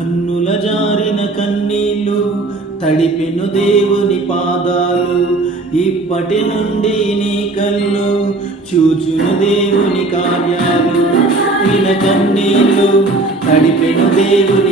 కన్నుల జారిన కన్నీళ్ళు తడిపెను దేవుని పాదాలు, ఇప్పటి నుండి నీ కళ్ళు చూచును దేవుని కార్యాలు. ఈయన కన్నీళ్ళు తడిపెను దేవుని